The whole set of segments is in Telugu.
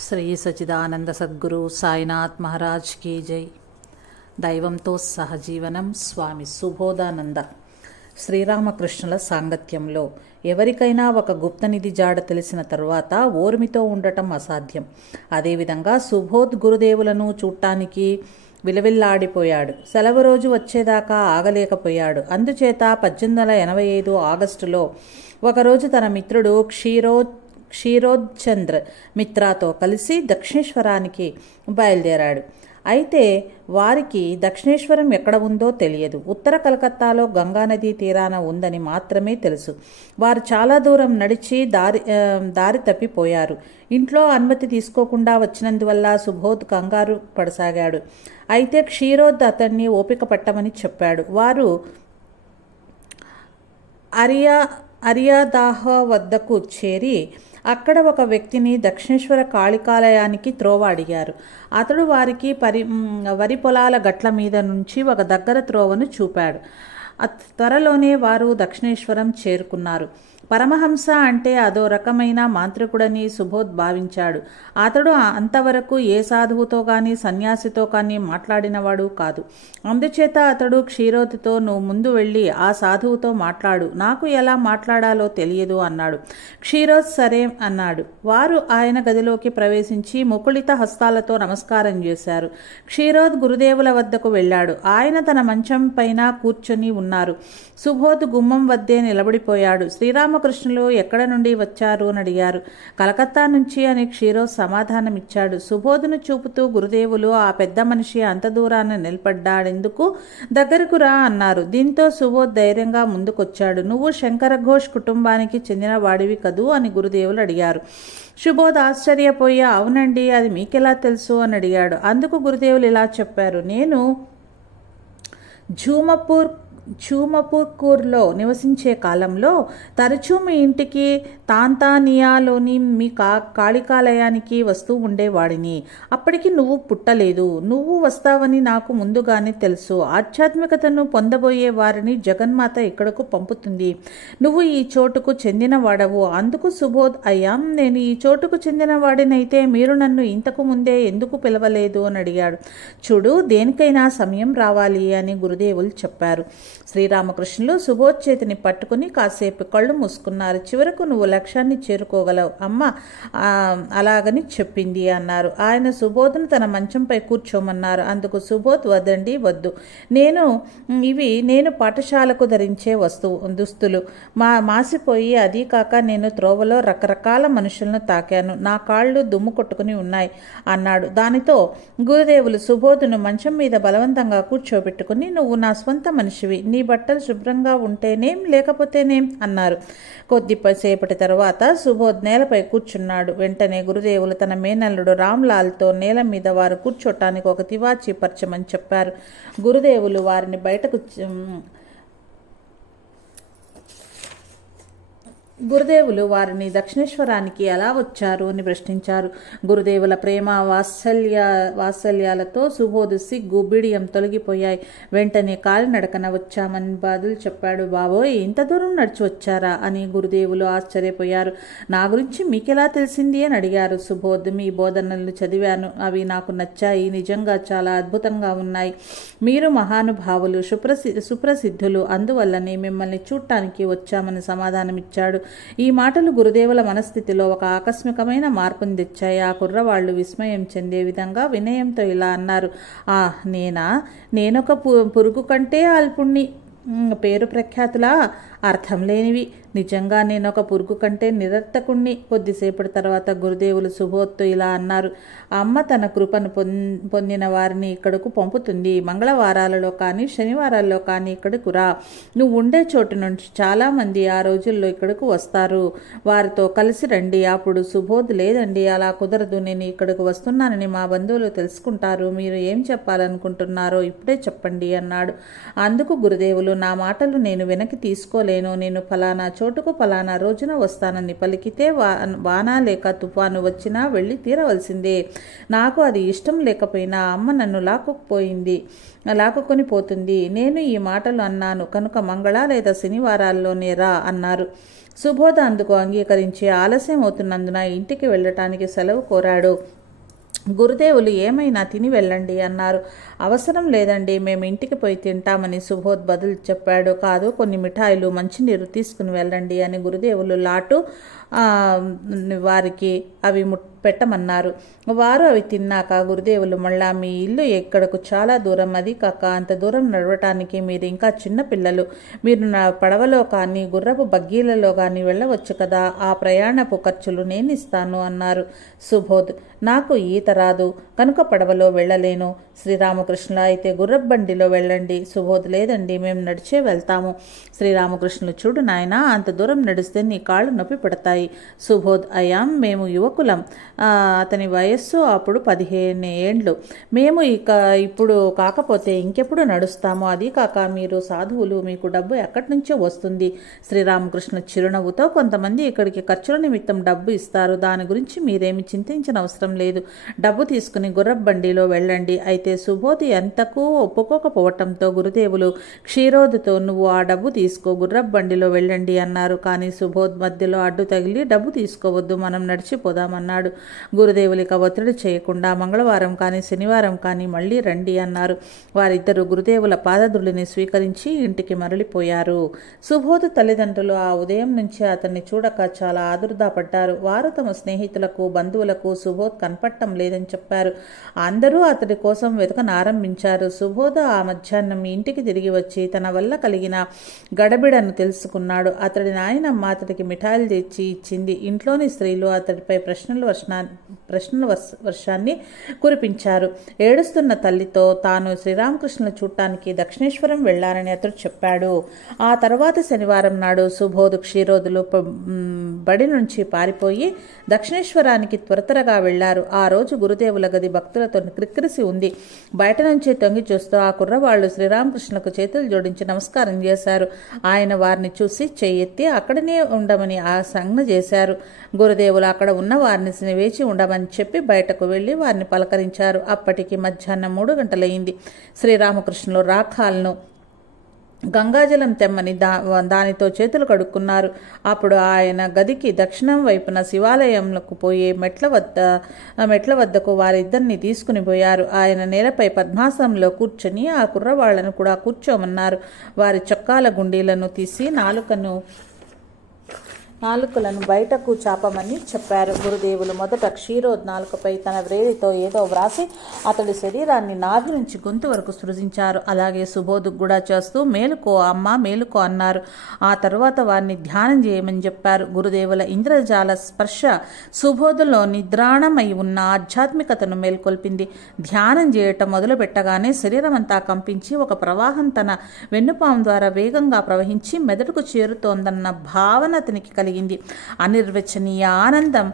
శ్రీ సచిదానంద సద్గురు సాయినాథ్ మహారాజ్ కీ జై. దైవంతో సహజీవనం. స్వామి సుబోధానంద. శ్రీరామకృష్ణుల సాంగత్యంలో ఎవరికైనా ఒక గుప్తనిధి జాడ తెలిసిన తరువాత ఓర్మితో ఉండటం అసాధ్యం. అదేవిధంగా సుబోధ్ గురుదేవులను చూడటానికి విలవిల్లాడిపోయాడు. సెలవు రోజు వచ్చేదాకా ఆగలేకపోయాడు. అందుచేత 1885 ఆగస్టులో ఒకరోజు తన మిత్రుడు క్షీరోద్చంద్ర మిత్రాతో కలిసి దక్షిణేశ్వరానికి బయలుదేరాడు. అయితే వారికి దక్షిణేశ్వరం ఎక్కడ ఉందో తెలియదు. ఉత్తర కలకత్తాలో గంగానదీ తీరాన ఉందని మాత్రమే తెలుసు. వారు చాలా దూరం నడిచి దారి తప్పిపోయారు. ఇంట్లో అనుమతి తీసుకోకుండా వచ్చినందువల్ల సుబోధ్ కంగారు పడసాగాడు. అయితే క్షీరోద్ అతన్ని ఓపిక పట్టమని చెప్పాడు. వారు అరియాదాహ వద్దకు చేరి అక్కడ ఒక వ్యక్తిని దక్షిణేశ్వర కాళికాలయానికి త్రోవ అడిగారు. అతడు వారికి వరి పొలాల గట్ల మీద నుంచి ఒక దగ్గర త్రోవను చూపాడు. త్వరలోనే వారు దక్షిణేశ్వరం చేరుకున్నారు. పరమహంస అంటే అదో రకమైన మాంత్రికుడని సుబోధ్ భావించాడు. అతడు అంతవరకు ఏ సాధువుతో కానీ సన్యాసితో కానీ మాట్లాడినవాడు కాదు. అందుచేత అతడు క్షీరోద్తో "నువ్వు ముందు వెళ్ళి ఆ సాధువుతో మాట్లాడు, నాకు ఎలా మాట్లాడాలో తెలియదు" అన్నాడు. క్షీరోద్ సరే అన్నాడు. వారు ఆయన గదిలోకి ప్రవేశించి ముకుళిత హస్తాలతో నమస్కారం చేశారు. క్షీరోద్ గురుదేవుల వద్దకు వెళ్ళాడు. ఆయన తన మంచం పైన కూర్చొని ఉన్నారు. సుబోధ్ గుమ్మం వద్దే నిలబడిపోయాడు. శ్రీరామకృష్ణులు ఎక్కడ నుండి వచ్చారు అని అడిగారు. కలకత్తా నుంచి అని క్షీరోద్ సమాధానమిచ్చాడు. సుబోధును చూపుతూ గురుదేవులు "ఆ పెద్ద మనిషి అంత దూరాన నిలబడ్డాడెందుకు? దగ్గరకు రా" అన్నారు. దీంతో సుబోధ్ ధైర్యంగా ముందుకొచ్చాడు. "నువ్వు శంకర ఘోష్ కుటుంబానికి చెందిన వాడివి కదూ" అని గురుదేవులు అడిగారు. సుబోధ్ ఆశ్చర్యపోయి "అవునండి, అది మీకెలా తెలుసు" అని అడిగాడు. అందుకు గురుదేవులు ఇలా చెప్పారు: "నేను జూమపూర్లో నివసించే కాలంలో తరచూ మీ ఇంటికి తాంతానియాలోని మీ కాళికాలయానికి వస్తూ ఉండేవాడిని. అప్పటికి నువ్వు పుట్టలేదు. నువ్వు వస్తావని నాకు ముందుగానే తెలుసు. ఆధ్యాత్మికతను పొందబోయే వారిని జగన్మాత ఇక్కడకు పంపుతుంది. నువ్వు ఈ చోటుకు చెందినవాడవు. అందుకు సుబోధ్ అయ్యాం, నేను ఈ చోటుకు చెందినవాడినైతే మీరు నన్ను ఇంతకు ముందే ఎందుకు పిలవలేదు అని అడిగాడు. "చూడు, దేనికైనా సమయం రావాలి" అని గురుదేవులు చెప్పారు. శ్రీరామకృష్ణులు సుబోధ్ చేతిని పట్టుకుని కాసేపు కళ్ళు మూసుకున్నారు. "చివరకు నువ్వు లక్ష్యాన్ని చేరుకోగలవు. అమ్మ అలాగని చెప్పింది" అన్నారు. ఆయన సుబోధ్ను తన మంచంపై కూర్చోమన్నారు. అందుకు సుబోధ్ "వద్దండి, వద్దు. నేను పాఠశాలకు ధరించే దుస్తులు మాసిపోయి, అదీ కాక నేను త్రోవలో రకరకాల మనుషులను తాకాను. నా కాళ్ళు దుమ్ము కొట్టుకుని ఉన్నాయి" అన్నాడు. దానితో గురుదేవులు సుబోధును మంచం మీద బలవంతంగా కూర్చోబెట్టుకుని "నువ్వు నా స్వంత మనిషివి. నీ బట్టలు శుభ్రంగా ఉంటేనేం, లేకపోతేనేం" అన్నారు. కొద్దిసేపటి తర్వాత సుబోధ్ నేలపై కూర్చున్నాడు. వెంటనే గురుదేవులు తన మేనల్లుడు రామ్లాల్తో నేల మీద వారు కూర్చోటానికి ఒక తివాచీ పరచమని చెప్పారు. గురుదేవులు వారిని దక్షిణేశ్వరానికి ఎలా వచ్చారు అని ప్రశ్నించారు. గురుదేవుల ప్రేమ వాత్సల్యాలతో సుబోధ్ సిగ్గు బిడియం తొలగిపోయాయి. వెంటనే కాలినడకన వచ్చామని బదులు చెప్పాడు. "బాబోయ్, ఇంత దూరం నడిచి వచ్చారా" అని గురుదేవులు ఆశ్చర్యపోయారు. "నా గురించి మీకెలా తెలిసింది" అని అడిగారు సుబోధ్. "మీ బోధనలు చదివాను. అవి నాకు నచ్చాయి. నిజంగా చాలా అద్భుతంగా ఉన్నాయి. మీరు మహానుభావులు, సుప్రసిద్ధులు. అందువల్లనే మిమ్మల్ని చూడటానికి వచ్చామని సమాధానమిచ్చాడు. ఈ మాటలు గురుదేవుల మనస్థితిలో ఒక ఆకస్మికమైన మార్పును తెచ్చాయి. ఆ కుర్రవాళ్లు విస్మయం చెందే విధంగా వినయంతో ఇలా అన్నారు: నేనొక పురుగు కంటే అల్పుణ్ణి. పేరు ప్రఖ్యాతులా అర్థం లేనివి. నిజంగా నేనొక పురుగు కంటే నిరర్థకుణ్ణి." కొద్దిసేపటి తర్వాత గురుదేవులు సుబోధ్తో ఇలా అన్నారు: "అమ్మ తన కృపను పొందిన వారిని ఇక్కడకు పంపుతుంది. మంగళవారాలలో కానీ శనివారాల్లో కానీ ఇక్కడకు రా. నువ్వు ఉండే చోటు నుంచి చాలామంది ఆ రోజుల్లో ఇక్కడకు వస్తారు. వారితో కలిసి రండి." అప్పుడు సుబోధ్ "లేదండి, అలా కుదరదు. నేను ఇక్కడకు వస్తున్నానని మా బంధువులు తెలుసుకుంటారు. మీరు ఏం చెప్పాలనుకుంటున్నారో ఇప్పుడే చెప్పండి" అన్నాడు. అందుకు గురుదేవులు "నా మాటలు నేను వెనక్కి తీసుకోలేను. నేను ఫలానా చోటుకు పలానా రోజున వస్తానని పలికితే వాన లేక తుఫాను వచ్చినా వెళ్ళి తీరవలసిందే. నాకు అది ఇష్టం లేకపోయినా అమ్మ నన్ను లాక్కుని పోతుంది. నేను ఈ మాటలు అన్నాను కనుక మంగళ లేదా శనివారాల్లోనే రా అన్నారు. సుబోధ అందుకు అంగీకరించి ఆలస్యం అవుతున్నందున ఇంటికి వెళ్ళటానికి సెలవు కోరాడు. గురుదేవులు ఏమైనా తిని వెళ్ళండి అన్నారు. అవసరం లేదండి, మేము ఇంటికి పోయి తింటామని సుబోధ్ బదులు చెప్పాడు. కాదు, కొన్ని మిఠాయిలు మంచినీరు తీసుకుని వెళ్ళండి అని గురుదేవులు వారికి అవి పెట్టమన్నారు. వారు అవి తిన్నాక గురుదేవులు మళ్ళా మీ ఇల్లు ఎక్కడకు చాలా దూరం, అది కాక అంత దూరం నడవటానికి మీరు ఇంకా చిన్నపిల్లలు, మీరు నా పడవలో కానీ గుర్రపు బగ్గీలలో కానీ వెళ్ళవచ్చు కదా, ఆ ప్రయాణపు ఖర్చులు నేను ఇస్తాను అన్నారు. సుబోధ్ నాకు ఈత రాదు కనుక పడవలో వెళ్ళలేను. శ్రీరామకృష్ణులు అయితే గుర్రపు బండిలో వెళ్ళండి. సుబోధ్ లేదండి, మేము నడిచే వెళ్తాము. శ్రీరామకృష్ణులు చూడు నాయనా, అంత దూరం నడిస్తే నీ కాళ్ళు నొప్పి పడతాయి. సుబోధ్ మేము యువకులం, అతని వయస్సు అప్పుడు 15 ఏండ్లు. మేము ఇప్పుడు కాకపోతే ఇంకెప్పుడు నడుస్తాము, అది కాక మీరు సాధువులు, మీకు డబ్బు ఎక్కడి నుంచో వస్తుంది. శ్రీరామకృష్ణ చిరునవ్వుతో కొంతమంది ఇక్కడికి ఖర్చుల నిమిత్తం డబ్బు ఇస్తారు, దాని గురించి మీరేమి చింతించిన అవసరం లేదు. డబ్బు తీసుకుని గుర్రపు బండిలో వెళ్ళండి. అయితే సుబోధ్ ఎంతకు ఒప్పుకోకపోవటంతో గురుదేవులు క్షీరోద్తో నువ్వు ఆ డబ్బు తీసుకో, గుర్రపు బండిలో వెళ్ళండి అన్నారు. కానీ సుబోధ్ మధ్యలో అడ్డు తగిలి డబ్బు తీసుకోవద్దు, మనం నడిచిపోదామన్నాడు. గురుదేవులిక ఒత్తిడి చేయకుండా మంగళవారం కానీ శనివారం కానీ మళ్ళీ రండి అన్నారు. వారిద్దరూ గురుదేవుల పాదధూళిని స్వీకరించి ఇంటికి మరలిపోయారు. సుబోధ్ తల్లిదండ్రులు ఆ ఉదయం నుంచి అతన్ని చూడక చాలా ఆదుర్దాపడ్డారు. వారు తమ స్నేహితులకు బంధువులకు సుబోధ్ కనపడటం లేదని చెప్పారు. అందరూ అతడి కోసం వెతకనారంభించారు. సుబోధ ఆ మధ్యాహ్నం ఇంటికి తిరిగి వచ్చి తన వల్ల కలిగిన గడబిడను తెలుసుకున్నాడు. అతడి నాయనమ్మ అతడికి మిఠాయిలు తెచ్చి ఇచ్చింది. ఇంట్లోని స్త్రీలు అతడిపై ప్రశ్నల వర్షాన్ని కురిపించారు. ఏడుస్తున్న తల్లితో తాను శ్రీరామకృష్ణుల చూడటానికి దక్షిణేశ్వరం వెళ్లారని అతడు చెప్పాడు. ఆ తర్వాత శనివారం నాడు సుబోధ్ క్షీరోదులు బడి నుంచి పారిపోయి దక్షిణేశ్వరానికి త్వరగా వెళ్లారు. ఆ రోజు గురుదేవుల గది భక్తులతో క్రిక్కిరిసి ఉంది. బయట నుంచి తొంగి చూస్తూ ఆ కుర్రవాళ్లు శ్రీరామకృష్ణులకు చేతులు జోడించి నమస్కారం చేశారు. ఆయన వారిని చూసి చెయ్యెత్తి అక్కడనే ఉండమని ఆ సంజ్ఞ చేశారు. గురుదేవులు అక్కడ ఉన్న వారిని వేచి ఉండమని చెప్పి బయటకు వెళ్లి వారిని పలకరించారు. అప్పటికి మధ్యాహ్నం 3 గంటలయింది. శ్రీరామకృష్ణులు రాఖాలను గంగాజలం తెమ్మని దానితో చేతులు కడుక్కున్నారు. అప్పుడు ఆయన గదికి దక్షిణం వైపున శివాలయంలోకి పోయే మెట్ల వద్దకు వారిద్దరిని తీసుకుని పోయారు. ఆయన నేలపై పద్మాసనంలో కూర్చొని ఆ కుర్రవాళ్లను కూడా కూర్చోమన్నారు. వారి చొక్కాల గుండీలను తీసి నాలుకలను బయటకు చాపమని చెప్పారు. గురుదేవులు మొదట క్షీరోద్ నాలుకపై తన వ్రేలితో ఏదో వ్రాసి అతడి శరీరాన్ని నాభి నుంచి గొంతు వరకు సృజించారు. అలాగే సుబోధ్ కూడా చేస్తూ మేలుకో అమ్మా మేలుకో అన్నారు. ఆ తరువాత వారిని ధ్యానం చేయమని చెప్పారు. గురుదేవుల ఇంద్రజాల స్పర్శ సుబోధులో నిద్రాణమై ఉన్న ఆధ్యాత్మికతను మేల్కొల్పింది. ధ్యానం చేయటం మొదలు పెట్టగానే శరీరమంతా కంపించి ఒక ప్రవాహం తన వెన్నుపాము ద్వారా వేగంగా ప్రవహించి మెదడుకు చేరుతోందన్న భావన అతనికి కలిగింది. అనిర్వచనీయ ఆనందం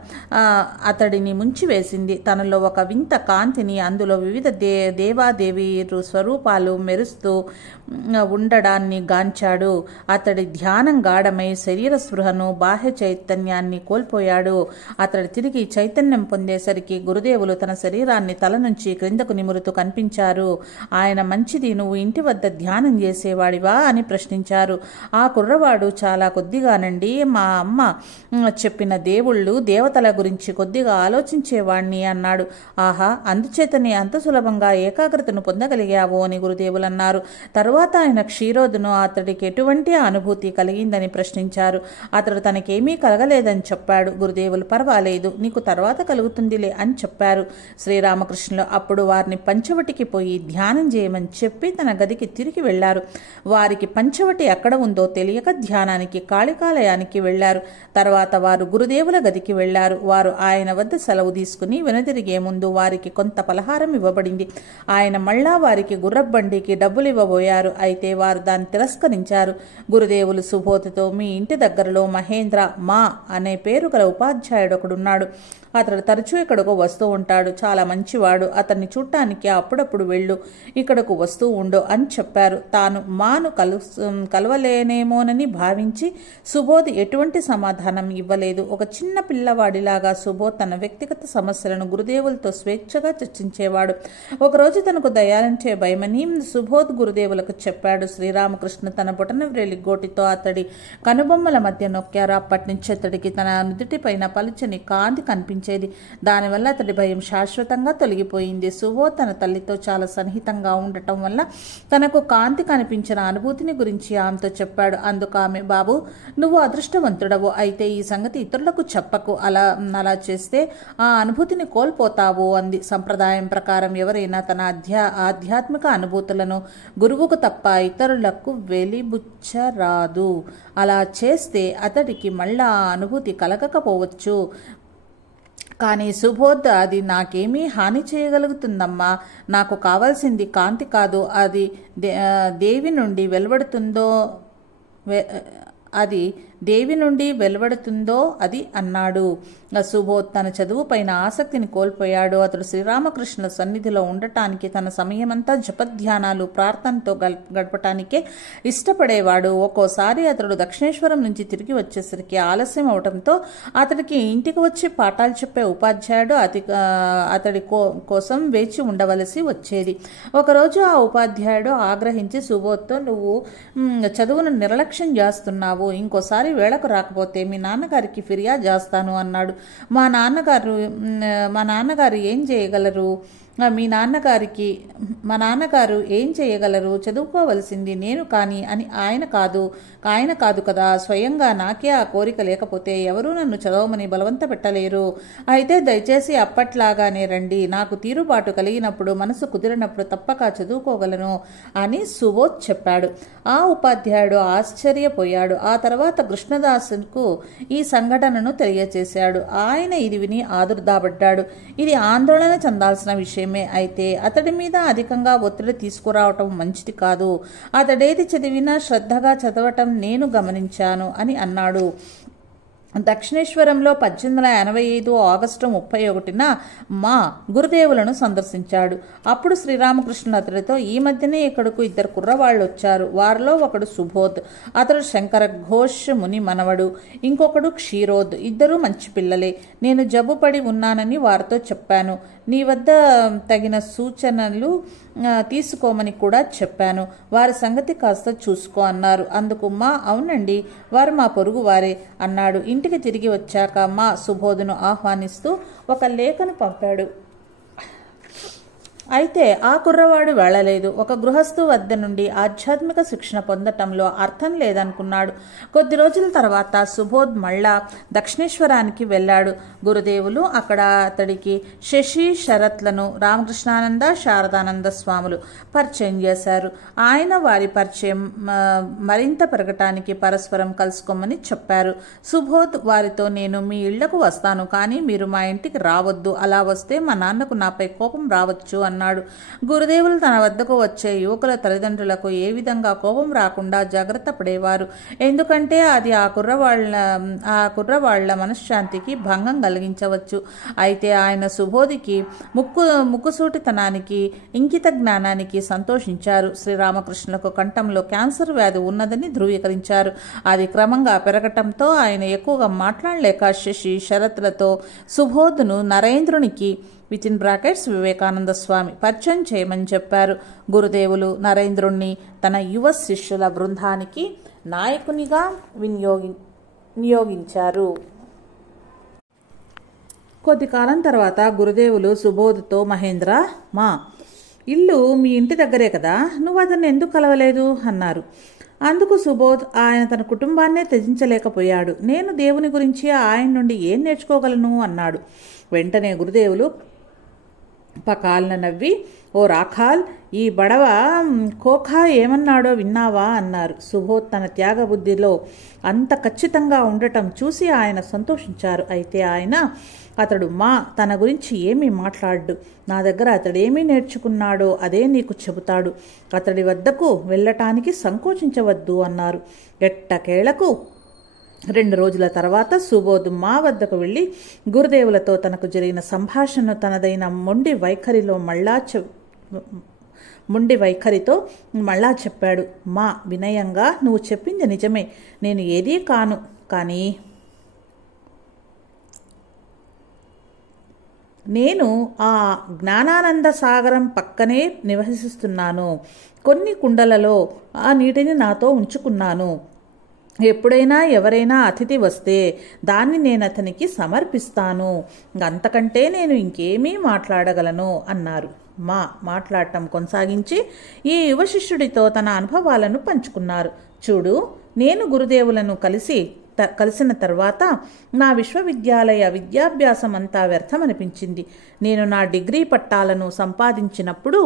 అతడిని ముంచివేసింది. తనలో ఒక వింత కాంతిని, అందులో వివిధ దేవాదేవి స్వరూపాలు మెరుస్తూ ఉండడాన్ని గాంచాడు. అతడి ధ్యానం గాఢమై శరీర స్పృహను బాహ్య చైతన్యాన్ని కోల్పోయాడు. అతడు తిరిగి చైతన్యం పొందేసరికి గురుదేవులు తన శరీరాన్ని తల నుంచి క్రిందకు నిమురుతూ కనిపించారు. ఆయన మంచిది, నువ్వు ఇంటి వద్ద ధ్యానం చేసేవాడివా అని ప్రశ్నించారు. ఆ కుర్రవాడు చాలా కొద్దిగానండి, మా అమ్మ చెప్పిన దేవుళ్ళు దేవతల గురించి కొద్దిగా ఆలోచించేవాణ్ణి అన్నాడు. ఆహా, అందుచేతనే అంత సులభంగా ఏకాగ్రతను పొందగలిగావు అని గురుదేవులు అన్నారు. తరువాత ఆయన క్షీరోదును అతడికి ఎటువంటి అనుభూతి కలిగిందని ప్రశ్నించారు. అతడు తనకేమీ కలగలేదని చెప్పాడు. గురుదేవులు పర్వాలేదు, నీకు తర్వాత కలుగుతుందిలే అని చెప్పారు. శ్రీరామకృష్ణులు అప్పుడు వారిని పంచవటికి పోయి ధ్యానం చేయమని చెప్పి తన గదికి తిరిగి వెళ్లారు. వారికి పంచవటి ఎక్కడ ఉందో తెలియక ధ్యానానికి కాళికాలయానికి వెళ్లారు. వెళ్ళారు. తర్వాత వారు గురుదేవుల గదికి వెళ్లారు. వారు ఆయన వద్ద సెలవు తీసుకుని వెనుదిరిగే ముందు వారికి కొంత పలహారం ఇవ్వబడింది. ఆయన మళ్ళా వారికి గుర్రబండికి డబ్బులు ఇవ్వబోయారు. అయితే వారు దాన్ని తిరస్కరించారు. గురుదేవులు సుబోధ్తో, మీ ఇంటి దగ్గరలో మహేంద్ర మా అనే పేరు గల ఉపాధ్యాయుడు ఒకడున్నాడు. అతడు తరచూ ఇక్కడకు వస్తూ ఉంటాడు. చాలా మంచివాడు. అతన్ని చూడటానికి అప్పుడప్పుడు వెళ్ళు, ఇక్కడకు వస్తూ ఉండు అని చెప్పారు. తాను మాను కలవలేనేమోనని భావించి సుబోధ్ ఎటువంటి సమాధానం ఇవ్వలేదు. ఒక చిన్న పిల్లవాడిలాగా సుబోధ్ తన వ్యక్తిగత సమస్యలను గురుదేవులతో స్వేచ్ఛగా చర్చించేవాడు. ఒకరోజు తనకు దయాలించే భయమని సుబోధ్ గురుదేవులకు చెప్పాడు. శ్రీరామకృష్ణ తన బొటనవ్రేలి గోటితో అతడి కనుబొమ్మల మధ్య నొక్కారు. అప్పటి నుంచి అతడికి తన నుదుటిపైన పలుచని కాంతి కనిపించేది. దానివల్ల అతడి భయం శాశ్వతంగా తొలగిపోయింది. సుబోధ్ తన తల్లితో చాలా సన్నిహితంగా ఉండటం వల్ల తనకు కాంతి కనిపించిన అనుభూతిని గురించి ఆమెతో చెప్పాడు. అందుకు ఆమె, బాబు, నువ్వు అదృష్టవంతుడవు. అయితే ఈ సంగతి ఇతరులకు చెప్పకు. అలా చేస్తే ఆ అనుభూతిని కోల్పోతావు అంది. సంప్రదాయం ప్రకారం ఎవరైనా తన ఆధ్యాత్మిక అనుభూతులను గురువుకు తప్ప ఇతరులకు వెలిబుచ్చరాదు. అలా చేస్తే అతడికి మళ్ళా ఆ అనుభూతి కలగకపోవచ్చు. కానీ సుబోధ్, అది నాకేమీ హాని చేయగలుగుతుందమ్మా. నాకు కావాల్సింది కాంతి కాదు, అది దేవి నుండి వెలువడుతుందో అది అన్నాడు. సుబోధ్ తన చదువు పైన ఆసక్తిని కోల్పోయాడు. అతడు శ్రీరామకృష్ణుల సన్నిధిలో ఉండటానికి, తన సమయమంతా జపధ్యానాలు ప్రార్థనతో గడపటానికే ఇష్టపడేవాడు. ఒక్కోసారి అతడు దక్షిణేశ్వరం నుంచి తిరిగి వచ్చేసరికి ఆలస్యం అవటంతో అతడికి ఇంటికి వచ్చి పాఠాలు చెప్పే ఉపాధ్యాయుడు అతడి కోసం వేచి ఉండవలసి వచ్చేది. ఒకరోజు ఆ ఉపాధ్యాయుడు ఆగ్రహించి సుబోధ్తో, నువ్వు చదువును నిర్లక్ష్యం చేస్తున్నావు. ఇంకోసారి వేళకు రాకపోతే మీ నాన్నగారికి ఫిర్యాదు చేస్తాను అన్నాడు. మా నాన్నగారు ఏం చేయగలరు? మా నాన్నగారు ఏం చేయగలరు? చదువుకోవలసింది నేను కానీ అని ఆయన కాదు కదా. స్వయంగా నాకే ఆ కోరిక లేకపోతే ఎవరూ నన్ను చదవమని బలవంత పెట్టలేరు. అయితే దయచేసి అప్పట్లాగానే రండి. నాకు తీరుబాటు కలిగినప్పుడు, మనసు కుదిరినప్పుడు తప్పక చదువుకోగలను అని సుబోధ్ చెప్పాడు. ఆ ఉపాధ్యాయుడు ఆశ్చర్యపోయాడు. ఆ తర్వాత కృష్ణదాసుకు ఈ సంఘటనను తెలియచేశాడు. ఆయన ఇది విని ఆదుర్దాపడ్డాడు. ఇది ఆందోళన చెందాల్సిన విషయం. అయితే అతడి మీద అధికంగా ఒత్తిడి తీసుకురావటం మంచిది కాదు. అతడేది చదివినా శ్రద్ధగా చదవటం నేను గమనించాను అని అన్నాడు. దక్షిణేశ్వరంలో 1885 ఆగస్టు 31న మా గురుదేవులను సందర్శించాడు. అప్పుడు శ్రీరామకృష్ణుడు అతడితో, ఈ మధ్యనే ఇక్కడకు 2 కుర్రవాళ్ళు వచ్చారు. వారిలో ఒకడు సుబోధ్, అతడు శంకర ఘోష్ ముని మనవడు. ఇంకొకడు క్షీరోద్. ఇద్దరూ మంచి పిల్లలే. నేను జబ్బుపడి ఉన్నానని వారితో చెప్పాను. నీ వద్ద తగిన సూచనలు తీసుకోమని కూడా చెప్పాను. వారి సంగతి కాస్త చూసుకో అన్నారు. అందుకు మా, అవునండి, వారు మా పొరుగు వారే అన్నాడు. ఇంటికి తిరిగి వచ్చాక మా సుబోధును ఆహ్వానిస్తూ ఒక లేఖను పంపాడు. అయితే ఆ కుర్రవాడు వెళ్ళలేదు. ఒక గృహస్థు వద్ద నుండి ఆధ్యాత్మిక శిక్షణ పొందటంలో అర్థం లేదనుకున్నాడు. కొద్ది రోజుల తర్వాత సుబోధ్ మళ్ళా దక్షిణేశ్వరానికి వెళ్ళాడు. గురుదేవులు అక్కడ అతడికి శశి శరత్లను, రామకృష్ణానంద, శారదానంద స్వాములు పరిచయం చేశారు. ఆయన వారి పరిచయం మరింత పెరగటానికి పరస్పరం కలుసుకోమని చెప్పారు. సుబోధ్ వారితో, నేను మీ ఇళ్లకు వస్తాను, కానీ మీరు మా ఇంటికి రావద్దు. అలా వస్తే మా నాన్నకు నాపై కోపం రావచ్చు అన్నాడు. గురుదేవులు తన వద్దకు వచ్చే యువకుల తల్లిదండ్రులకు ఏ విధంగా కోపం రాకుండా జాగ్రత్త పడేవారు. ఎందుకంటే అది ఆ కుర్రవాళ్ల మనశ్శాంతికి భంగం కలిగించవచ్చు. అయితే ఆయన సుబోధికి ముక్కుసూటితనానికి, ఇంకిత జ్ఞానానికి సంతోషించారు. శ్రీరామకృష్ణులకు కంఠంలో క్యాన్సర్ వ్యాధి ఉన్నదని ధృవీకరించారు. అది క్రమంగా పెరగటంతో ఆయన ఎక్కువగా మాట్లాడలేక శశి శరత్లతో సుబోధును నరేంద్రునికి వివేకానంద స్వామి పరిచయం చేయమని చెప్పారు. గురుదేవులు నరేంద్రుణ్ణి తన యువ శిష్యుల బృందానికి నాయకునిగా నియోగించారు. కొద్ది కాలం తర్వాత గురుదేవులు సుబోధ్తో, మహేంద్ర, మా ఇల్లు మీ ఇంటి దగ్గరే కదా, నువ్వు అతన్ని ఎందుకు కలవలేదు అన్నారు. అందుకు సుబోధ్ ఆయన తన కుటుంబాన్నే త్యజించలేకపోయాడు. నేను దేవుని గురించి ఆయన నుండి ఏం నేర్చుకోగలను అన్నాడు. వెంటనే గురుదేవులు పకాలన నవ్వి, ఓ రాఖాల్, ఈ బడవ ఖోఖా ఏమన్నాడో విన్నావా అన్నారు. సుబోధ్ తన త్యాగబుద్ధిలో అంత ఖచ్చితంగా ఉండటం చూసి ఆయన సంతోషించారు. అయితే అతడు తన గురించి ఏమీ మాట్లాడు. నా దగ్గర అతడేమీ నేర్చుకున్నాడో అదే నీకు చెబుతాడు. అతడి వద్దకు వెళ్ళటానికి సంకోచించవద్దు అన్నారు. ఎట్టకేలకు 2 రోజుల తర్వాత సుబోధ్ వద్దకు వెళ్ళి గురుదేవులతో తనకు జరిగిన సంభాషణను తనదైన మొండి వైఖరితో మళ్ళా చెప్పాడు. వినయంగా, నువ్వు చెప్పింది నిజమే, నేను ఏదీ కాను, కానీ నేను ఆ జ్ఞానానంద సాగరం పక్కనే నివసిస్తున్నాను. కొన్ని కుండలలో ఆ నీటిని నాతో ఉంచుకున్నాను. ఎప్పుడైనా ఎవరైనా అతిథి వస్తే దాన్ని నేను అతనికి సమర్పిస్తాను. అంతకంటే నేను ఇంకేమీ మాట్లాడగలను అన్నారు. మాట్లాడటం కొనసాగించి ఈ యువ శిష్యుడితో తన అనుభవాలను పంచుకున్నారు. చూడు, నేను గురుదేవులను కలిసిన తర్వాత నా విశ్వవిద్యాలయ విద్యాభ్యాసం అంతా వ్యర్థమనిపించింది. నేను నా డిగ్రీ పట్టాలను సంపాదించినప్పుడు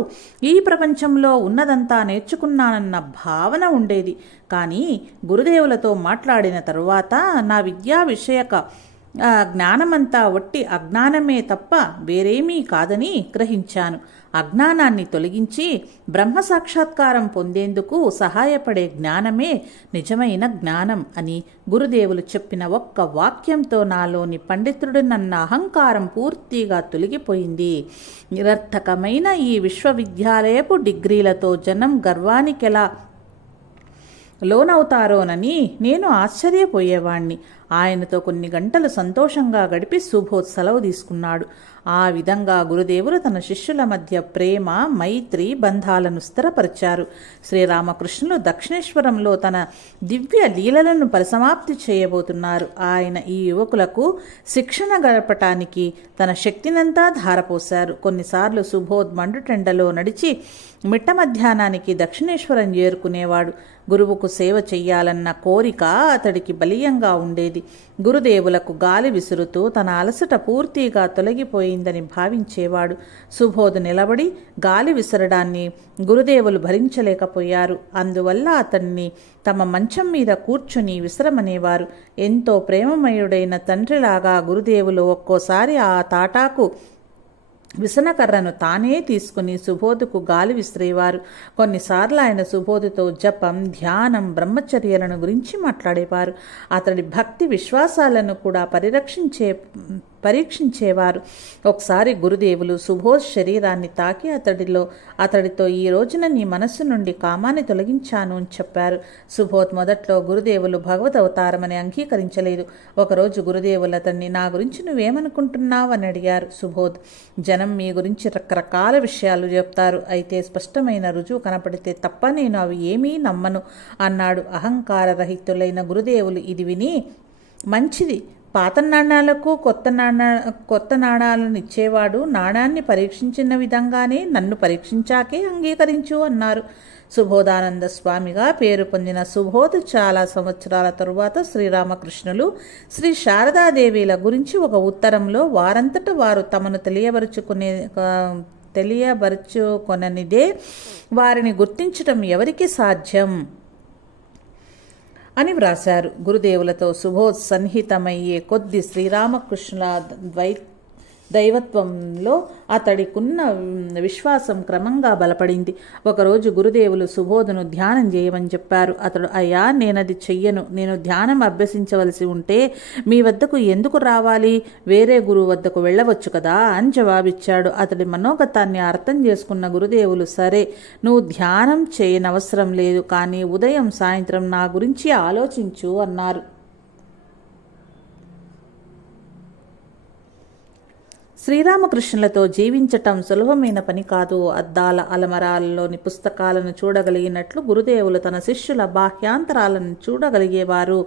ఈ ప్రపంచంలో ఉన్నదంతా నేర్చుకున్నానన్న భావన ఉండేది. కానీ గురుదేవులతో మాట్లాడిన తరువాత నా విద్యా విషయక జ్ఞానమంతా వట్టి అజ్ఞానమే తప్ప వేరేమీ కాదని గ్రహించాను. అజ్ఞానాన్ని తొలగించి బ్రహ్మ సాక్షాత్కారం పొందేందుకు సహాయపడే జ్ఞానమే నిజమైన జ్ఞానం అని గురుదేవులు చెప్పిన ఒక్క వాక్యంతో నాలోని పండితుడినన్న అహంకారం పూర్తిగా తొలగిపోయింది. నిరర్థకమైన ఈ విశ్వవిద్యాలయపు డిగ్రీలతో జనం గర్వానికెలా లోనవుతారోనని నేను ఆశ్చర్యపోయేవాణ్ణి. ఆయనతో కొన్ని గంటలు సంతోషంగా గడిపి సుబోధ్ సెలవు తీసుకున్నాడు. ఆ విధంగా గురుదేవులు తన శిష్యుల మధ్య ప్రేమ, మైత్రి బంధాలను స్థిరపరిచారు. శ్రీరామకృష్ణులు దక్షిణేశ్వరంలో తన దివ్య లీలలను పరిసమాప్తి చేయబోతున్నారు. ఆయన ఈ యువకులకు శిక్షణ గడపటానికి తన శక్తినంతా ధారపోశారు. కొన్నిసార్లు సుబోధ్ మండుటెండలో నడిచి మిట్ట మధ్యాహ్నానికి దక్షిణేశ్వరం చేరుకునేవాడు. గురువుకు సేవ చెయ్యాలన్న కోరిక అతడికి బలీయంగా ఉండేది. గురుదేవులకు గాలి విసురుతూ తన అలసట పూర్తిగా తొలగిపోయిందని భావించేవాడు. సుబోధ్ నిలబడి గాలి విసరడాన్ని గురుదేవులు భరించలేకపోయారు. అందువల్ల అతన్ని తమ మంచం మీద కూర్చుని విసరమనేవారు. ఎంతో ప్రేమమయుడైన తండ్రిలాగా గురుదేవులు ఒక్కోసారి ఆ తాటాకు విసనకర్రను తానే తీసుకుని సుబోధుకు గాలి విసిరేవారు. కొన్నిసార్లు ఆయన సుబోధుతో జపం, ధ్యానం, బ్రహ్మచర్యలను గురించి మాట్లాడేవారు. అతడి భక్తి విశ్వాసాలను కూడా పరీక్షించేవారు. ఒకసారి గురుదేవులు సుబోధ్ శరీరాన్ని తాకి అతడితో ఈ రోజున నీ మనస్సు నుండి కామాన్ని తొలగించాను అని చెప్పారు. సుబోధ్ మొదట్లో గురుదేవులు భగవద్ అవతారమని అంగీకరించలేదు. ఒకరోజు గురుదేవులు అతన్ని, నా గురించి నువ్వేమనుకుంటున్నావు అని అడిగారు. సుబోధ్, జనం మీ గురించి రకరకాల విషయాలు చెప్తారు, అయితే స్పష్టమైన రుజువు కనపడితే తప్ప నేను అవి ఏమీ నమ్మను అన్నాడు. అహంకార రహితులైన గురుదేవులు ఇది విని, మంచిది, పాత నాణాలకు కొత్త నాణాలను ఇచ్చేవాడు నాణాన్ని పరీక్షించిన విధంగానే నన్ను పరీక్షించాకే అంగీకరించు అన్నారు. సుబోధానంద స్వామిగా పేరు పొందిన సుబోధ్ చాలా సంవత్సరాల తరువాత శ్రీరామకృష్ణులు శ్రీ శారదాదేవిల గురించి ఒక ఉత్తరంలో వారంతట వారు తమను తెలియబరుచుకొననిదే వారిని గుర్తించటం ఎవరికి సాధ్యం అని వ్రాశారు. గురుదేవులతో సుబోధ్ సన్నిహితమయ్యే కొద్ది శ్రీరామకృష్ణుల దైవత్వంలో అతడికున్న విశ్వాసం క్రమంగా బలపడింది. ఒకరోజు గురుదేవులు సుబోధును ధ్యానం చేయమని చెప్పారు. అతడు, అయ్యా, నేనది చెయ్యను. నేను ధ్యానం అభ్యసించవలసి ఉంటే మీ వద్దకు ఎందుకు రావాలి? వేరే గురువు వద్దకు వెళ్ళవచ్చు కదా అని జవాబిచ్చాడు. అతడి మనోగతాన్ని అర్థం చేసుకున్న గురుదేవులు, సరే, నువ్వు ధ్యానం చేయనవసరం లేదు, కానీ ఉదయం సాయంత్రం నా గురించి ఆలోచించు అన్నారు. శ్రీరామకృష్ణులతో జీవించటం సులభమైన పని కాదు. అద్దాల అలమరాలలోని పుస్తకాలను చూడగలిగినట్లు గురుదేవులు తన శిష్యుల బాహ్యాంతరాలను చూడగలిగేవారు.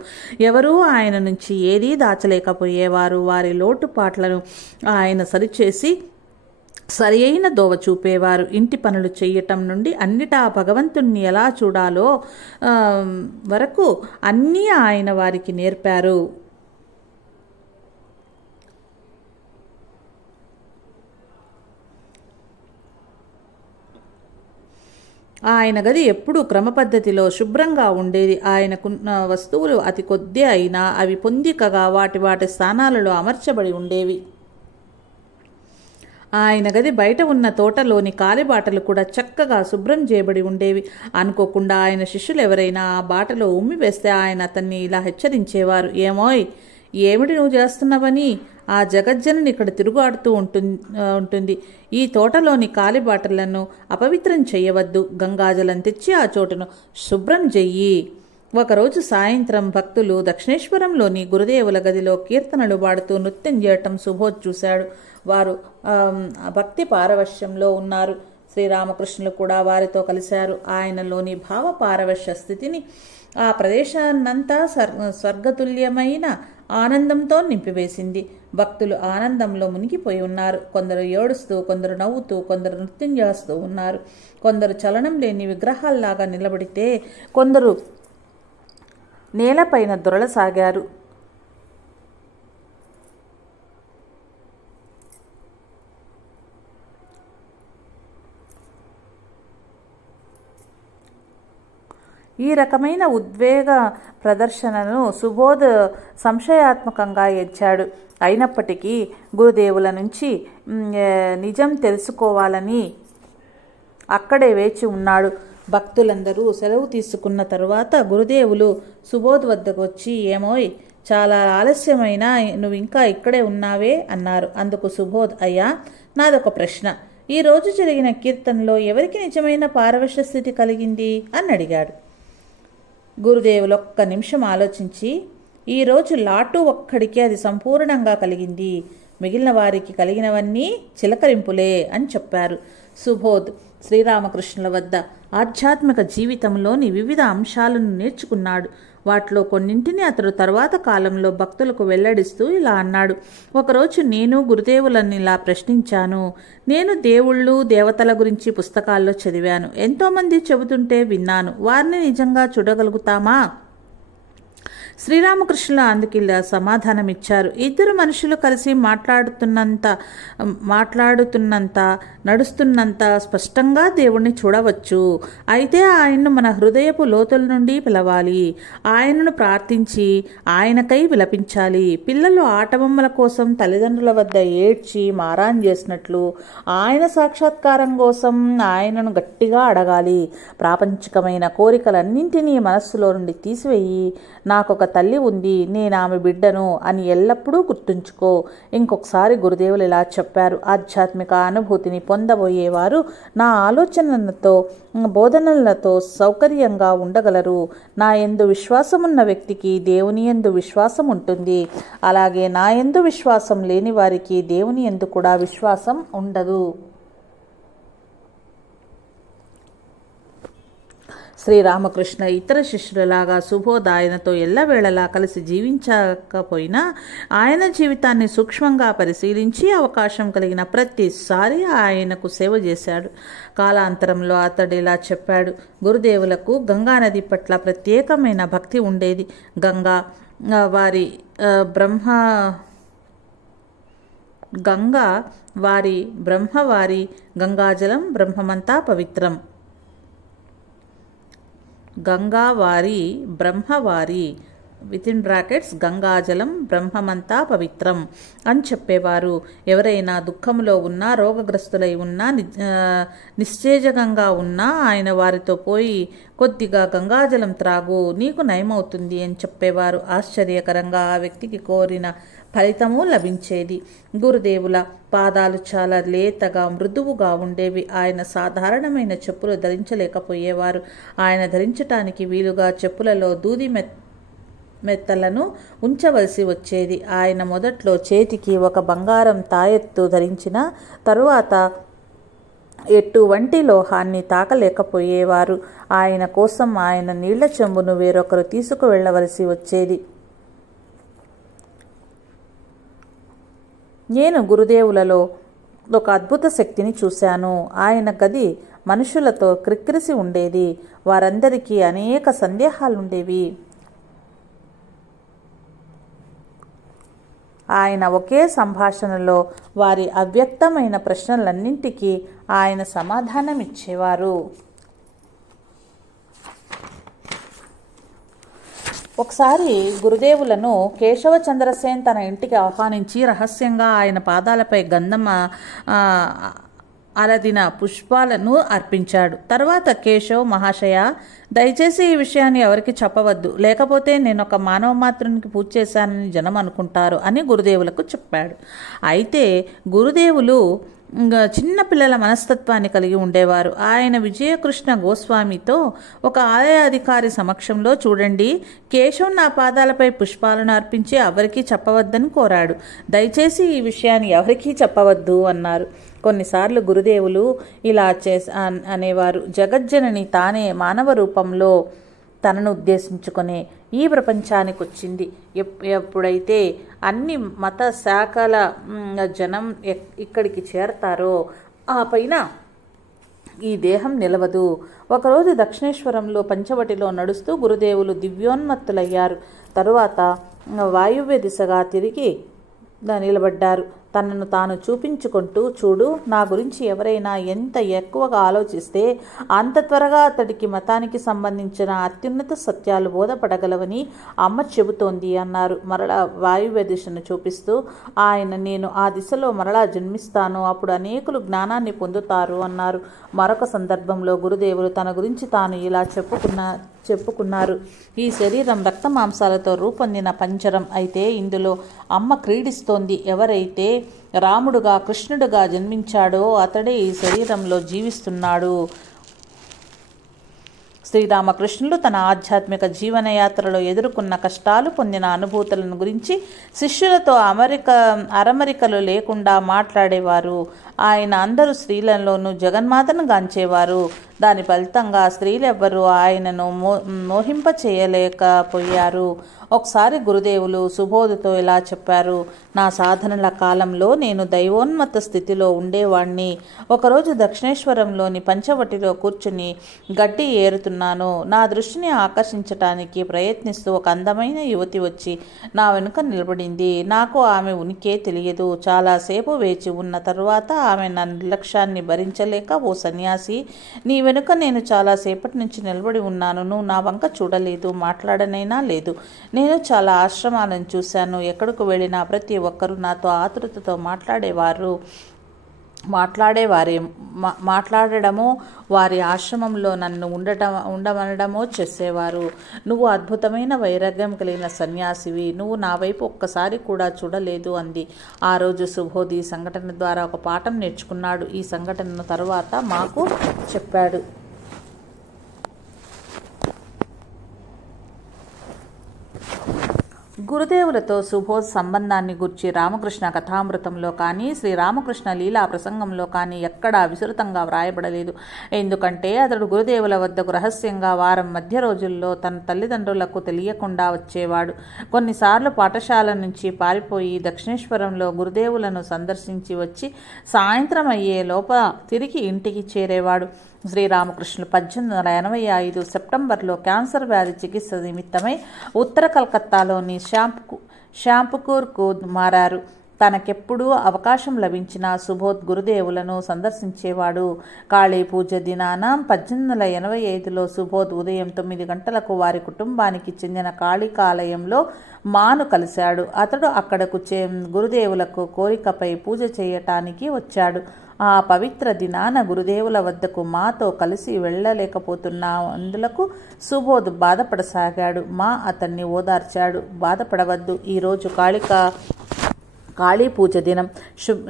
ఎవరూ ఆయన నుంచి ఏదీ దాచలేకపోయేవారు. వారి లోటుపాట్లను ఆయన సరిచేసి సరి అయిన దోవ చూపేవారు. ఇంటి పనులు చెయ్యటం నుండి అన్నిటా భగవంతుణ్ణి ఎలా చూడాలో వరకు అన్నీ ఆయన వారికి నేర్పారు. ఆయన గది ఎప్పుడూ క్రమపద్ధతిలో శుభ్రంగా ఉండేది. ఆయనకున్న వస్తువులు అతి కొద్దే అయినా అవి పొందికగా వాటి వాటి స్థానాలలో అమర్చబడి ఉండేవి. ఆయన గది బయట ఉన్న తోటలోని కాలిబాటలు కూడా చక్కగా శుభ్రం చేయబడి ఉండేవి. అనుకోకుండా ఆయన శిష్యులు ఎవరైనా ఆ బాటలో ఉమ్మి వేస్తే ఆయన అతన్ని ఇలా హెచ్చరించేవారు, ఏమోయ్, ఏమిటి నువ్వు చేస్తున్నావని? ఆ జగజ్జనని ఇక్కడ తిరుగాడుతూ ఉంటుంది. ఈ తోటలోని కాలిబాటలను అపవిత్రం చెయ్యవద్దు. గంగాజలం తెచ్చి ఆ చోటును శుభ్రం చెయ్యి. ఒకరోజు సాయంత్రం భక్తులు దక్షిణేశ్వరంలోని గురుదేవుల గదిలో కీర్తనలు పాడుతూ నృత్యం చేయటం సుబోధ్ చూశాడు. వారు భక్తి పారవశ్యంలో ఉన్నారు. శ్రీరామకృష్ణులు కూడా వారితో కలిశారు. ఆయనలోని భావ పారవశ్య స్థితిని ఆ ప్రదేశాన్నంతా స్వర్గతుల్యమైన ఆనందంతో నింపివేసింది. భక్తులు ఆనందంలో మునిగిపోయి ఉన్నారు. కొందరు ఏడుస్తూ, కొందరు నవ్వుతూ, కొందరు నృత్యం చేస్తూ ఉన్నారు. కొందరు చలనం లేని విగ్రహాల్లాగా నిలబడితే కొందరు నేలపైన దొరలసాగారు. ఈ రకమైన ఉద్వేగ ప్రదర్శనను సుబోధ్ సంశయాత్మకంగా ఎంచాడు. అయినప్పటికీ గురుదేవుల నుంచి నిజం తెలుసుకోవాలని అక్కడే వేచి ఉన్నాడు. భక్తులందరూ సెలవు తీసుకున్న తరువాత గురుదేవులు సుబోధ్ వద్దకు వచ్చి, ఏమోయ్, చాలా ఆలస్యమైనా నువ్వు ఇంకా ఇక్కడే ఉన్నావే అన్నారు. అందుకు సుబోధ్, అయ్యా, నాదొక ప్రశ్న. ఈరోజు జరిగిన కీర్తనలో ఎవరికి నిజమైన పారవశ్య స్థితి కలిగింది అని అడిగాడు. గురుదేవులు ఒక్క నిమిషం ఆలోచించి, ఈరోజు లాటు ఒక్కడికి అది సంపూర్ణంగా కలిగింది, మిగిలిన వారికి కలిగినవన్నీ చిలకరింపులే అని చెప్పారు. సుబోధ్ శ్రీరామకృష్ణుల వద్ద ఆధ్యాత్మిక జీవితంలోని వివిధ అంశాలను నేర్చుకున్నాడు. వాటిలో కొన్నింటిని అతడు తర్వాత కాలంలో భక్తులకు వెల్లడిస్తూ ఇలా అన్నాడు. ఒకరోజు నేను గురుదేవులని ఇలా ప్రశ్నించాను. నేను దేవుళ్ళు, దేవతల గురించి పుస్తకాల్లో చదివాను, ఎంతోమంది చెబుతుంటే విన్నాను. వారిని నిజంగా చూడగలుగుతామా? శ్రీరామకృష్ణులు అందుకు ఇలా సమాధానమిచ్చారు. ఇద్దరు మనుషులు కలిసి మాట్లాడుతున్నంత నడుస్తున్నంత స్పష్టంగా దేవుణ్ణి చూడవచ్చు. అయితే ఆయన్ను మన హృదయపు లోతుల నుండి పిలవాలి. ఆయనను ప్రార్థించి ఆయనకై విలపించాలి. పిల్లలు ఆటబొమ్మల కోసం తల్లిదండ్రుల వద్ద ఏడ్చి మారాన్ చేసినట్లు ఆయన సాక్షాత్కారం కోసం ఆయనను గట్టిగా అడగాలి. ప్రాపంచికమైన కోరికలన్నింటినీ మనస్సులో నుండి తీసివేయి. నాకొక తల్లి ఉంది, నేను ఆమె బిడ్డను అని ఎల్లప్పుడూ గుర్తుంచుకో. ఇంకొకసారి గురుదేవులు ఇలా చెప్పారు. ఆధ్యాత్మిక అనుభూతిని పొందబోయేవారు నా ఆలోచనలతో, బోధనలతో సౌకర్యంగా ఉండగలరు. నా యందు విశ్వాసమున్న వ్యక్తికి దేవుని యందు విశ్వాసం ఉంటుంది. అలాగే నా యందు విశ్వాసం లేని వారికి దేవుని యందు కూడా విశ్వాసం ఉండదు. శ్రీరామకృష్ణ ఇతర శిష్యులలాగా సుబోధ్ ఆయనతో ఎల్లవేళలా కలిసి జీవించకపోయినా ఆయన జీవితాన్ని సూక్ష్మంగా పరిశీలించి అవకాశం కలిగిన ప్రతిసారి ఆయనకు సేవ చేశాడు. కాలాంతరంలో అతడు ఇలా చెప్పాడు. గురుదేవులకు గంగానది పట్ల ప్రత్యేకమైన భక్తి ఉండేది. గంగా వారి బ్రహ్మవారి గంగాజలం బ్రహ్మమంతా పవిత్రం. గంగావారి బ్రహ్మవారి గంగాజలం బ్రహ్మమంతా పవిత్రం అని చెప్పేవారు. ఎవరైనా దుఃఖంలో ఉన్నా, రోగగ్రస్తులై ఉన్నా, నిశ్చేజంగా ఉన్నా ఆయన వారితో పోయి కొద్దిగా గంగాజలం త్రాగు, నీకు నయమవుతుంది అని చెప్పేవారు. ఆశ్చర్యకరంగా ఆ వ్యక్తికి కోరిన ఫలితము లభించేది. గురుదేవుల పాదాలు చాలా లేతగా, మృదువుగా ఉండేవి. ఆయన సాధారణమైన చెప్పులు ధరించలేకపోయేవారు. ఆయన ధరించటానికి వీలుగా చెప్పులలో దూది మెత్తలను ఉంచవలసి వచ్చేది. ఆయన మొదట్లో చేతికి ఒక బంగారం తాయెత్తు ధరించిన తరువాత ఎటువంటి లోహాన్ని తాకలేకపోయేవారు. ఆయన కోసం ఆయన నీళ్ల చెంబును వేరొకరు తీసుకువెళ్లవలసి వచ్చేది. నేను గురుదేవులలో ఒక అద్భుత శక్తిని చూశాను. ఆయన గది మనుషులతో క్రిక్కిరిసి ఉండేది. వారందరికీ అనేక సందేహాలుండేవి. ఆయన ఒకే సంభాషణలో వారి అవ్యక్తమైన ప్రశ్నలన్నింటికీ ఆయన సమాధానమిచ్చేవారు. ఒకసారి గురుదేవులను కేశవచంద్రసేన్ తన ఇంటికి ఆహ్వానించి రహస్యంగా ఆయన పాదాలపై గంధం అలదిన పుష్పాలను అర్పించాడు. తర్వాత కేశవ్, మహాశయ, దయచేసి ఈ విషయాన్ని ఎవరికి చెప్పవద్దు, లేకపోతే నేను ఒక మానవ మాత్రునికి పూజ చేశానని జనం అనుకుంటారు అని గురుదేవులకు చెప్పాడు. అయితే గురుదేవులు చిన్న పిల్లల మనస్తత్వాన్ని కలిగి ఉండేవారు. ఆయన విజయకృష్ణ గోస్వామితో ఒక ఆలయ అధికారి సమక్షంలో, చూడండి, కేశవ్ నా పాదాలపై పుష్పాలను అర్పించి ఎవరికీ చెప్పవద్దని కోరాడు. దయచేసి ఈ విషయాన్ని ఎవరికీ చెప్పవద్దు అన్నారు. కొన్నిసార్లు గురుదేవులు ఇలా అనేవారు. జగజ్జనని తానే మానవ రూపంలో తనను ఉద్దేశించుకునే ఈ ప్రపంచానికి వచ్చింది. ఎప్పుడైతే అన్ని మత శాఖల జనం ఇక్కడికి చేరతారో ఆ పైన ఈ దేహం నిలవదు. ఒకరోజు దక్షిణేశ్వరంలో పంచవటిలో నడుస్తూ గురుదేవులు దివ్యోన్మత్తులయ్యారు. తరువాత వాయువ్య దిశగా తిరిగి నిలబడ్డారు. తనను తాను చూపించుకుంటూ, చూడు, నా గురించి ఎవరైనా ఎంత ఎక్కువగా ఆలోచిస్తే అంత త్వరగా అతడికి మతానికి సంబంధించిన అత్యున్నత సత్యాలు బోధపడగలవని అమ్మ చెబుతోంది అన్నారు. మరలా వాయువ్య దిశను చూపిస్తూ ఆయన, నేను ఆ దిశలో మరలా జన్మిస్తాను, అప్పుడు అనేకులు జ్ఞానాన్ని పొందుతారు అన్నారు. మరొక సందర్భంలో గురుదేవులు తన గురించి తాను ఇలా చెప్పుకున్నారు. ఈ శరీరం రక్త మాంసాలతో రూపొందిన పంజరం అయితే ఇందులో అమ్మ క్రీడిస్తోంది. ఎవరైతే రాముడుగా, కృష్ణుడుగా జన్మించాడో అతడే ఈ శరీరంలో జీవిస్తున్నాడు. శ్రీరామకృష్ణులు తన ఆధ్యాత్మిక జీవనయాత్రలో ఎదుర్కొన్న కష్టాలు, పొందిన అనుభూతులను గురించి శిష్యులతో అరమరికలు లేకుండా మాట్లాడేవారు. ఆయన అందరూ స్త్రీలలోనూ జగన్మాతను గాంచేవారు. దాని ఫలితంగా స్త్రీలెవ్వరూ ఆయనను మోహింప చేయలేకపోయారు. ఒకసారి గురుదేవులు సుబోధుతో ఇలా చెప్పారు. నా సాధనల కాలంలో నేను దైవోన్మత్త స్థితిలో ఉండేవాణ్ణి. ఒకరోజు దక్షిణేశ్వరంలోని పంచవటిలో కూర్చుని గడ్డి ఏరుతున్నాను. నా దృష్టిని ఆకర్షించటానికి ప్రయత్నిస్తూ ఒక అందమైన యువతి వచ్చి నా వెనుక నిలబడింది. నాకు ఆమె ఉనికే తెలియదు. చాలాసేపు వేచి ఉన్న తరువాత ఆమె నా నిర్లక్ష్యాన్ని భరించలేక, ఓ సన్యాసి, నీ వెనుక నేను చాలాసేపటి నుంచి నిలబడి ఉన్నాను. నువ్వు నా వంక చూడలేదు, మాట్లాడనైనా లేదు. నేను చాలా ఆశ్రమాలను చూశాను. ఎక్కడికి వెళ్ళినా ప్రతి ఒక్కరూ నాతో ఆతృతతో మాట్లాడడమో వారి ఆశ్రమంలో నన్ను ఉండమనడమో చేసేవారు. నువ్వు అద్భుతమైన వైరాగ్యం కలిగిన సన్యాసివి. నువ్వు నా వైపు ఒక్కసారి కూడా చూడలేదు అంది. ఆ రోజు సుబోధ్ ఈ సంఘటన ద్వారా ఒక పాఠం నేర్చుకున్నాడు. ఈ సంఘటన తరువాత మాకు చెప్పాడు. గురుదేవులతో సుబోధ్ సంబంధాన్ని గూర్చి రామకృష్ణ కథామృతంలో కానీ, శ్రీరామకృష్ణ లీలా ప్రసంగంలో కానీ ఎక్కడా విస్తృతంగా వ్రాయబడలేదు. ఎందుకంటే అతడు గురుదేవుల వద్దకు రహస్యంగా వారం మధ్య రోజుల్లో తన తల్లిదండ్రులకు తెలియకుండా వచ్చేవాడు. కొన్నిసార్లు పాఠశాల నుంచి పారిపోయి దక్షిణేశ్వరంలో గురుదేవులను సందర్శించి వచ్చి సాయంత్రం అయ్యే లోపల తిరిగి ఇంటికి చేరేవాడు. శ్రీరామకృష్ణులు 1885 సెప్టెంబర్లో క్యాన్సర్ వ్యాధి చికిత్స నిమిత్తమై ఉత్తర కలకత్తాలోని షాంపుకూర్కు మారారు. తనకెప్పుడూ అవకాశం లభించిన సుబోధ్ గురుదేవులను సందర్శించేవాడు. కాళీ పూజ దినాన 1885లో సుబోధ్ ఉదయం 9 గంటలకు వారి కుటుంబానికి చెందిన కాళికాలయంలో మాను కలిశాడు. అతడు అక్కడకు గురుదేవులకు కోరికపై పూజ చేయటానికి వచ్చాడు. ఆ పవిత్ర దినాన గురుదేవుల వద్దకు మాతో కలిసి వెళ్ళలేకపోతున్నందులకు సుబోధ్ బాధపడసాగాడు. మా అతన్ని ఓదార్చాడు. బాధపడవద్దు, ఈరోజు కాళీ పూజ దినం,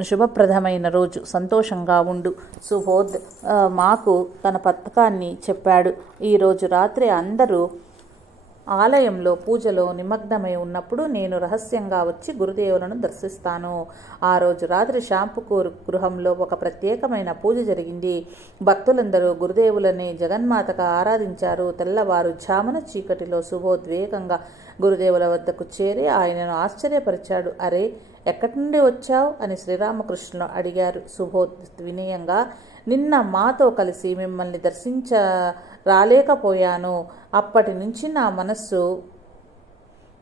శుభప్రదమైన రోజు, సంతోషంగా ఉండు. సుబోధ్ మాకు తన పథకాన్ని చెప్పాడు. ఈరోజు రాత్రి అందరూ ఆలయంలో పూజలో నిమగ్నమై ఉన్నప్పుడు నేను రహస్యంగా వచ్చి గురుదేవులను దర్శిస్తాను. ఆ రోజు రాత్రి షాంపుకూర్ గృహంలో ఒక ప్రత్యేకమైన పూజ జరిగింది. భక్తులందరూ గురుదేవులని జగన్మాతగా ఆరాధించారు. తెల్లవారుజామున చీకటిలో సుబోధ్ వేగంగా గురుదేవుల వద్దకు చేరి ఆయనను ఆశ్చర్యపరిచాడు. అరే, ఎక్కడి నుండి వచ్చావు అని శ్రీరామకృష్ణులు అడిగారు. సుబోధ్ వినయంగా, నిన్న మాతో కలిసి మిమ్మల్ని దర్శించ రాలేకపోయాను. అప్పటి నుంచి నా మనస్సు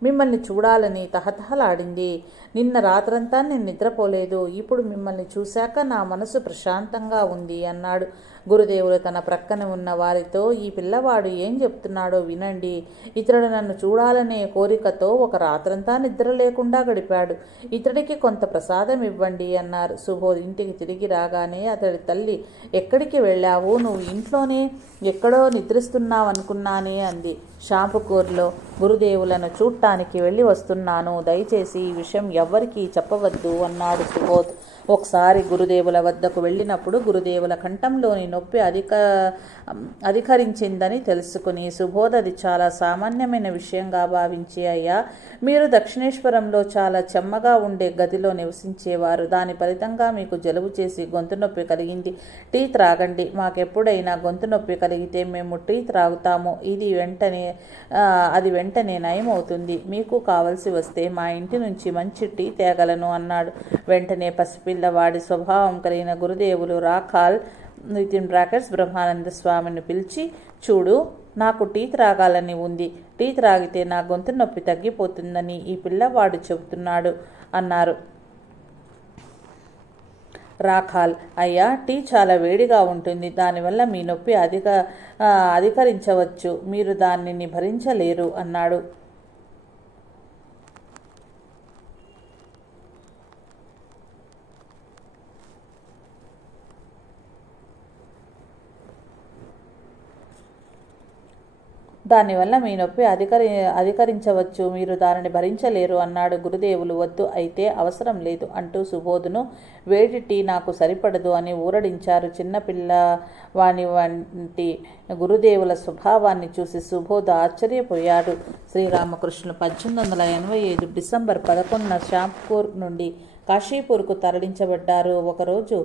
మిమ్మల్ని చూడాలని తహతహలాడింది. నిన్న రాత్రంతా నేను నిద్రపోలేదు. ఇప్పుడు మిమ్మల్ని చూశాక నా మనసు ప్రశాంతంగా ఉంది అన్నాడు. గురుదేవులు తన ప్రక్కన ఉన్న వారితో, ఈ పిల్లవాడు ఏం చెప్తున్నాడో వినండి. ఇతడు నన్ను చూడాలనే కోరికతో ఒక రాత్రంతా నిద్ర లేకుండా గడిపాడు. ఇతడికి కొంత ప్రసాదం ఇవ్వండి అన్నారు. సుబోధ్ ఇంటికి తిరిగి రాగానే అతడి తల్లి, ఎక్కడికి వెళ్ళావు? నువ్వు ఇంట్లోనే ఎక్కడో నిద్రిస్తున్నావనుకున్నానే అంది. షాంపుకూర్లో గురుదేవులను చూడటానికి వెళ్ళి వస్తున్నాను. దయచేసి ఈ విషయం ఎవ్వరికీ చెప్పవద్దు అన్నాడు సుబోధ్. ఒకసారి గురుదేవుల వద్దకు వెళ్ళినప్పుడు గురుదేవుల కంఠంలోని నొప్పి అధికరించిందని తెలుసుకుని సుబోధ్ అది చాలా సామాన్యమైన విషయంగా భావించి, అయ్యా, మీరు దక్షిణేశ్వరంలో చాలా చెమ్మగా ఉండే గదిలో నివసించేవారు. దాని ఫలితంగా మీకు జలుబు చేసి గొంతు నొప్పి కలిగింది. టీ త్రాగండి. మాకెప్పుడైనా గొంతు నొప్పి కలిగితే మేము టీ త్రాగుతాము. అది వెంటనే నయమవుతుంది. మీకు కావలసి వస్తే మా ఇంటి నుంచి మంచి టీ తేగలను అన్నాడు. వెంటనే పసిపిల్లవాడి స్వభావం కలిగిన గురుదేవులు రాఖాల్ బ్రహ్మానంద స్వామిని పిలిచి, చూడు, నాకు టీ త్రాగాలని ఉంది. టీ త్రాగితే నా గొంతు నొప్పి తగ్గిపోతుందని ఈ పిల్లవాడు చెబుతున్నాడు అన్నారు. రాఖాల్, అయ్యా, టీ చాలా వేడిగా ఉంటుంది. దానివల్ల మీ నొప్పి అధికరించవచ్చు. మీరు దానిని భరించలేరు అన్నాడు. దానివల్ల మీ నొప్పి అధికరించవచ్చు. మీరు దానిని భరించలేరు అన్నాడు. గురుదేవులు, వద్దు, అయితే అవసరం లేదు అంటూ సుబోధును వేడి టీ నాకు సరిపడదు అని ఊరడించారు. చిన్నపిల్లవాని వంటి గురుదేవుల స్వభావాన్ని చూసి సుబోధ్ ఆశ్చర్యపోయాడు. శ్రీరామకృష్ణులు 1885 డిసెంబర్ 11న షాంపూర్ నుండి కాశీపూర్కు తరలించబడ్డారు. ఒకరోజు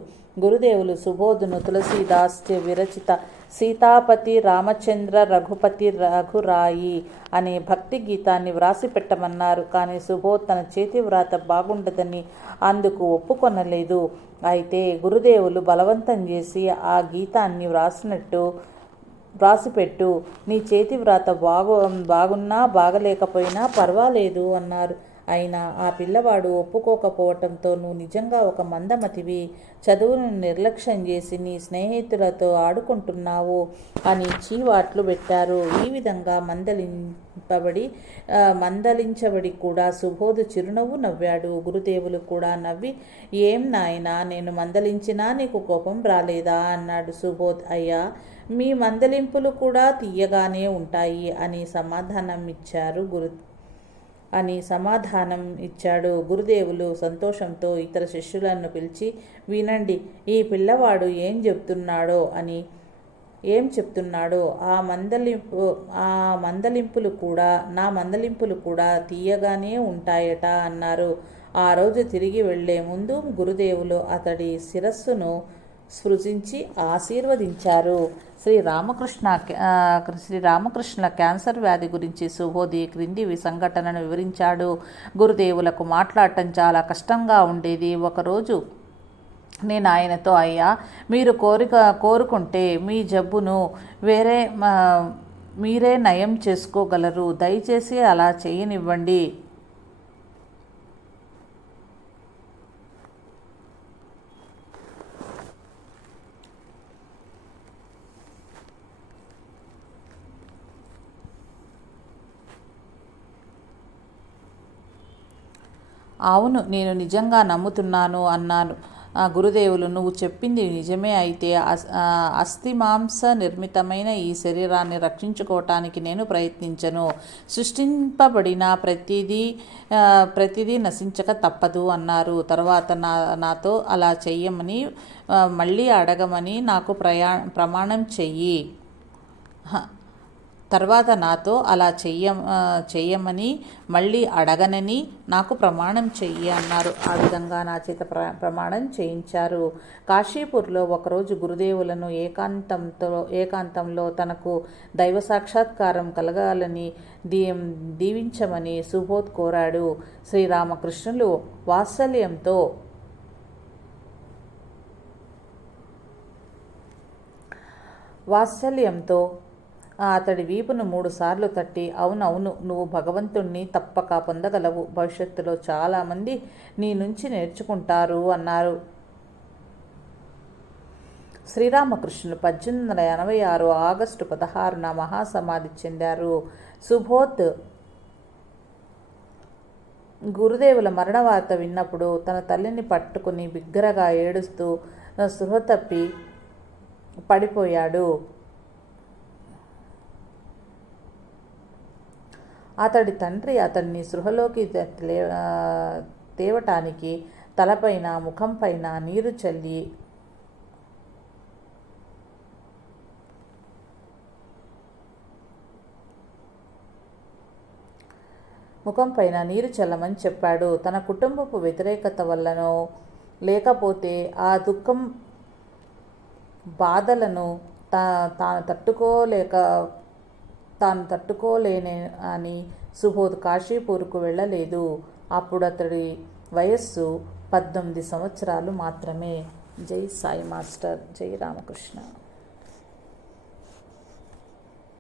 గురుదేవులు సుబోధును తులసీదాస్ విరచిత సీతాపతి రామచంద్ర రఘుపతి రఘురాయి అనే భక్తి గీతాన్ని వ్రాసి పెట్టమన్నారు. కానీ సుబోధ్ తన చేతి వ్రాత బాగుండదని అందుకు ఒప్పుకొనలేదు. అయితే గురుదేవులు బలవంతం చేసి ఆ గీతాన్ని వ్రాసిపెట్టు, నీ చేతి వ్రాత బాగున్నా బాగలేకపోయినా పర్వాలేదు అన్నారు. అయినా ఆ పిల్లవాడు ఒప్పుకోకపోవటంతో, నువ్వు నిజంగా ఒక మందమతివి, చదువును నిర్లక్ష్యం చేసి నీ స్నేహితులతో ఆడుకుంటున్నావు అని చీవాట్లు పెట్టారు. ఈ విధంగా మందలించబడి కూడా సుబోధ్ చిరునవ్వు నవ్వాడు. గురుదేవులు కూడా నవ్వి, ఏం నాయనా, నేను మందలించినా నీకు కోపం రాలేదా అన్నాడు. సుబోధ్, అయ్యా, మీ మందలింపులు కూడా తీయగానే ఉంటాయి అని సమాధానం ఇచ్చాడు. గురుదేవులు సంతోషంతో ఇతర శిష్యులను పిలిచి, వినండి, ఈ పిల్లవాడు ఏం చెప్తున్నాడో నా మందలింపులు కూడా తీయగానే ఉంటాయట అన్నారు. ఆ రోజు తిరిగి వెళ్లే ముందు గురుదేవులు అతడి శిరస్సును స్పృశించి ఆశీర్వదించారు. శ్రీరామకృష్ణ క్యాన్సర్ వ్యాధి గురించి సుబోధ్ ఈ క్రింది సంఘటనను వివరించాడు. గురుదేవులకు మాట్లాడటం చాలా కష్టంగా ఉండేది. ఒకరోజు నేను ఆయనతో, అయ్యా, మీరు కోరుకుంటే మీ జబ్బును మీరే నయం చేసుకోగలరు. దయచేసి అలా చేయనివ్వండి. అవును, నేను నిజంగా నమ్ముతున్నాను అన్నాను. గురుదేవులు, నువ్వు చెప్పింది నిజమే అయితే అస్థిమాంస నిర్మితమైన ఈ శరీరాన్ని రక్షించుకోవటానికి నేను ప్రయత్నించను. సృష్టింపబడిన ప్రతిదీ నశించక తప్పదు అన్నారు. తర్వాత నాతో అలా చెయ్యమని మళ్ళీ అడగమని నాకు ప్రమాణం చెయ్యి. తర్వాత నాతో అలా చెయ్యమని మళ్ళీ అడగనని నాకు ప్రమాణం చెయ్యి అన్నారు. ఆ విధంగా నా చేత ప్రమాణం చేయించారు. కాశీపూర్లో ఒకరోజు గురుదేవులను ఏకాంతంలో తనకు దైవ సాక్షాత్కారం కలగాలని దీవించమని సుబోధ్ కోరాడు. శ్రీరామకృష్ణులు వాత్సల్యంతో అతడి వీపును 3 సార్లు తట్టి, అవునవును, నువ్వు భగవంతుణ్ణి తప్పక పొందగలవు. భవిష్యత్తులో చాలామంది నీ నుంచి నేర్చుకుంటారు అన్నారు. శ్రీరామకృష్ణులు 1886 ఆగస్టు 16న మహాసమాధి చెందారు. సుబోధ్ గురుదేవుల మరణ వార్త విన్నప్పుడు తన తల్లిని పట్టుకుని బిగ్గరగా ఏడుస్తూ స్పృహ తప్పి పడిపోయాడు. అతడి తండ్రి అతడిని సృహలోకి తేవటానికి తలపైన ముఖంపైన నీరు చల్లి చల్లమని చెప్పాడు. తన కుటుంబపు వ్యతిరేకత వల్లనో లేకపోతే ఆ దుఃఖం బాధలను తాను తట్టుకోలేనే అని సుబోధ్ కాశీపూర్కు వెళ్ళలేదు. అప్పుడు అతడి వయస్సు 18 సంవత్సరాలు మాత్రమే. జై సాయి మాస్టర్. జై రామకృష్ణ.